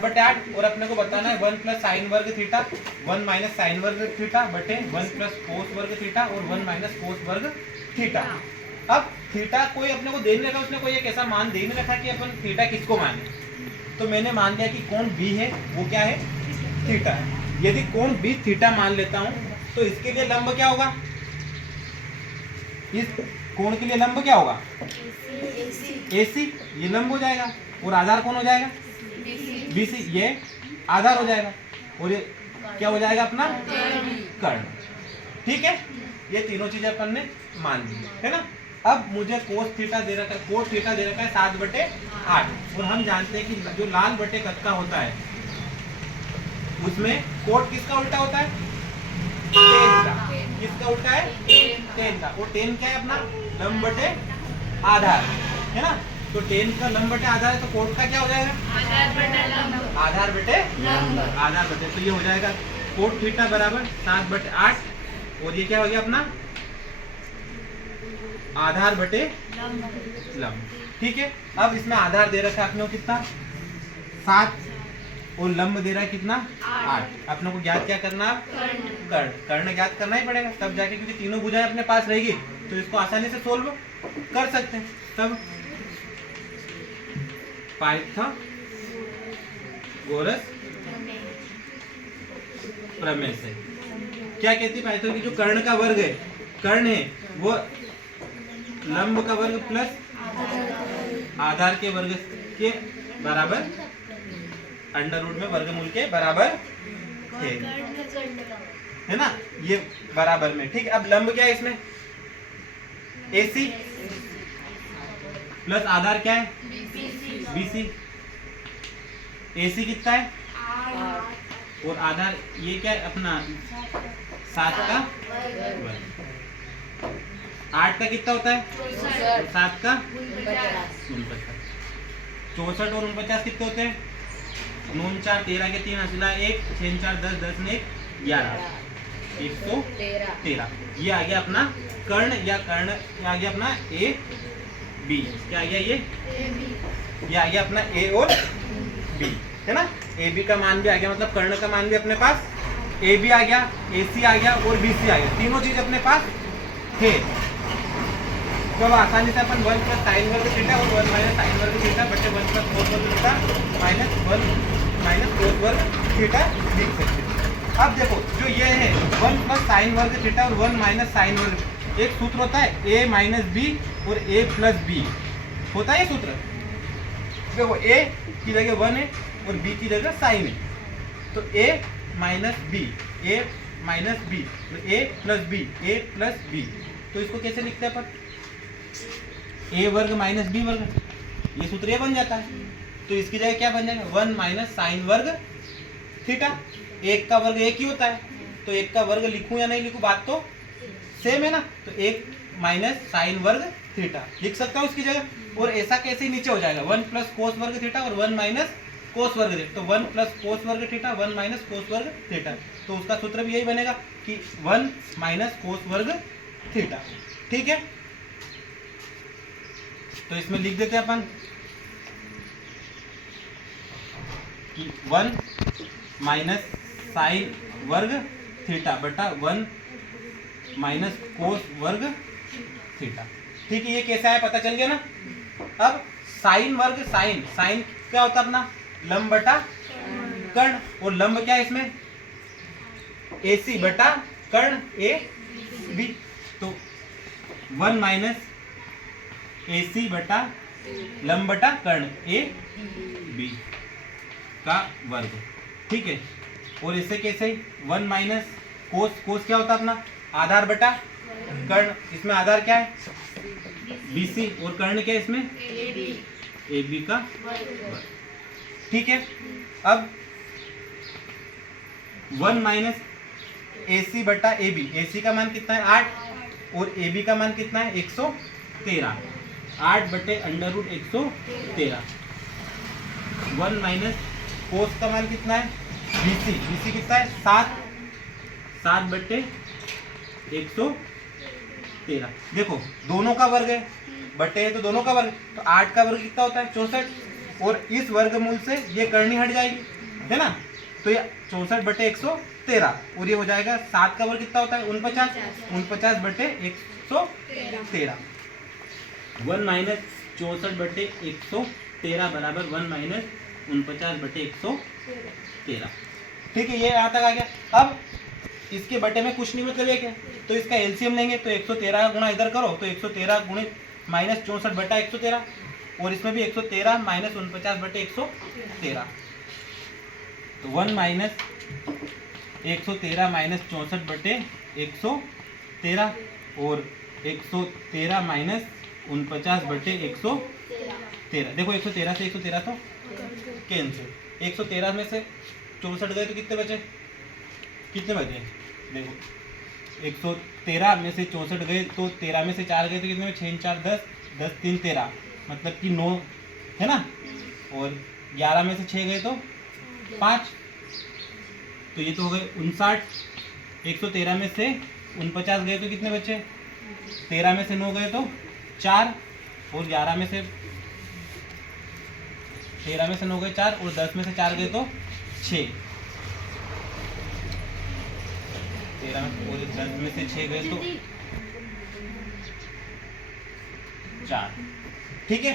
बटे 8 और अपने को बताना है 1 प्लस साइन वर्ग थीटा 1 माइनस साइन वर्ग थीटा बटे 1 प्लस कोस वर्ग थीटा और 1 माइनस कोस वर्ग थीटा। अब थीटा कोई अपने को दे नहीं रखा, उसने कोई एक ऐसा मान दे नहीं रखा कि अपन थीटा किसको माने। तो मैंने मान लिया कि कोण बी है वो क्या है, थीटा है। यदि कोण बी थीटा मान लेता हूं तो इसके लिए लंब क्या होगा, इस कोण के लिए लंब क्या होगा, AC। ये लंब हो जाएगा और आधार कौन हो जाएगा, BC। ये आधार हो जाएगा और ये क्या हो जाएगा अपना कर्ण। ठीक है, ये तीनों चीजें अपन ने मान ली है ना। अब मुझे कोस थीटा दे रखा है, कोस थीटा दे रखा है 7/8 और हम जानते हैं कि जो लाल बटे कत्ता होता है उसमें कोट किसका उल्टा होता है, टेन का। किसका उल्टा है, टेन का। और टेन क्या है अपना, लंब बटे आधार है ना। तो टेन का लंब बटे आधार है तो कोट का क्या हो जाएगा, आधार बटे आधार बटे। तो ये हो जाएगा कोट थीटा बराबर 7/8 और ये क्या हो गया अपना आधार बटे लंब। ठीक है, अब इसमें आधार दे रखा है अपने को कितना 7 और लंब दे रहा है कितना 8। अपने को ज्ञात क्या करना, कर्ण। कर्ण ज्ञात करना ही पड़ेगा तब जाके, क्योंकि तीनों भुजाएं अपने पास रहेगी तो इसको आसानी से सोल्व कर सकते हैं। तब पाइथागोरस प्रमेय से क्या कहती है, पाइथागोरस की जो कर्ण का वर्ग है, कर्ण है वो लंब का वर्ग प्लस आधार के वर्ग के बराबर अंडर रूट में वर्गमूल के बराबर है ना, ये बराबर में। ठीक है, अब लंब क्या है इसमें, AC प्लस आधार क्या है, BC। AC कितना है 8 और आधार ये क्या है अपना 7 का वर्ग। 8 का कितना होता है 7 का 49। 64 और 49 कितने होते हैं, 9 4 13 के 3 हासिला 1 6 4 10 10 में 11 113। ये आ गया अपना कर्ण या कर्ण, ये आ गया अपना AB। क्या आ गया ये आ गया अपना A और B है ना। AB का मान भी आ गया, मतलब कर्ण का मान भी अपने पास, AB आ गया, AC आ गया और BC आ गया, तीनों चीज अपने पास थे। तो अब आसानी से अपन 1 प्लस साइन वर्ग थीटा और 1 माइनस साइन वर्ग थीटा बटे 1 प्लस कोस वर्ग थीटा माइनस 1 माइनस कोस वर्ग थीटा लिख सकते हैं। अब देखो जो ये है 1 प्लस साइन वर्ग थीटा और 1 माइनस साइन वर्ग, एक सूत्र होता है A माइनस B और A प्लस B होता है ये सूत्र। देखो A की जगह 1 है और B की जगह साइन है, तो A minus B, A minus B, A plus B, A plus B। तो इसको कैसे लिखते हैं अपन, A वर्ग माइनस B वर्ग, ये सूत्र ये बन जाता है। तो इसकी जगह क्या बन जाएगा 1 माइनस साइन वर्ग थीटा। एक का वर्ग एक ही होता है तो एक का वर्ग लिखूं या नहीं लिखूं, बात तो सेम है ना। तो 1 माइनस साइन वर्ग थीटा लिख सकता हूं इसकी जगह। और ऐसा कैसे ही नीचे हो जाएगा 1 प्लस कोस वर्ग थीटा और 1 माइनस कोस वर्ग थीटा। तो 1 प्लस कोस वर्ग थीटा 1 माइनस कोस वर्ग थीटा, तो उसका सूत्र भी यही बनेगा कि 1 माइनस कोस वर्ग थीटा। ठीक है, तो इसमें लिख देते हैं अपन कि 1 माइनस साइन वर्ग थीटा बटा 1 माइनस कोस वर्ग थीटा। ठीक है, ये कैसा है पता चल गया ना। अब साइन वर्ग, साइन साइन क्या होता है अपना लंब बटा कर्ण, और लंब क्या है इसमें AC बटा कर्ण AB। तो 1 माइनस AC बटा लंब बटा कर्ण AB का वर्ग। ठीक है, और इससे कैसे 1 माइनस कोस, कोस क्या होता है अपना आधार बटा कर्ण, इसमें आधार क्या है BC और कर्ण क्या है इसमें AB का वर्ग। ठीक है, अब 1 माइनस AC बटा AB, AC का मान कितना है 8 और AB का मान कितना है 113, 8 बटे अंडर रूट 113। 1 माइनस कोस का मान कितना है BC, BC कितना है 7 बटे 113। देखो दोनों का वर्ग है, बटे है तो दोनों का वर्ग, तो 8 का वर्ग कितना होता है 64 और इस वर्गमूल से ये करनी हट जाएगी, है ना। तो ये 64/113 और ये हो जाएगा 7 का वर्ग कितना होता है 49, 49/113। 1 माइनस 64/113 बराबर 1 माइनस 49/113। ठीक है, ये यहाँ तक आ गया। अब इसके बटे में कुछ नहीं मतलब एक है, तो इसका एलसीएम लेंगे तो 113 का गुणा इधर करो तो 113 गुणे माइनस 64/113 और इसमें भी 113 माइनस 49/113। तो 1 माइनस 113 माइनस 64/113 और 113 माइनस 49/113। देखो 113 से 113 तो कैंसिल, 113 में से 64 गए तो कितने बचे, कितने बचे देखो 113 में से 64 गए तो 13 में से 4 गए तो कितने में 6 4 10, 10 3 13 मतलब कि 9 है ना। और 11 में से 6 गए तो 5, तो ये तो हो गए 59। 113 में से 49 गए तो कितने बचे, 13 में से 9 गए तो 4 और 11 में से 13 में से 9 गए 4 और 10 में से 4 गए तो 6, 13 और 10 में से 6 गए तो 4। ठीक है।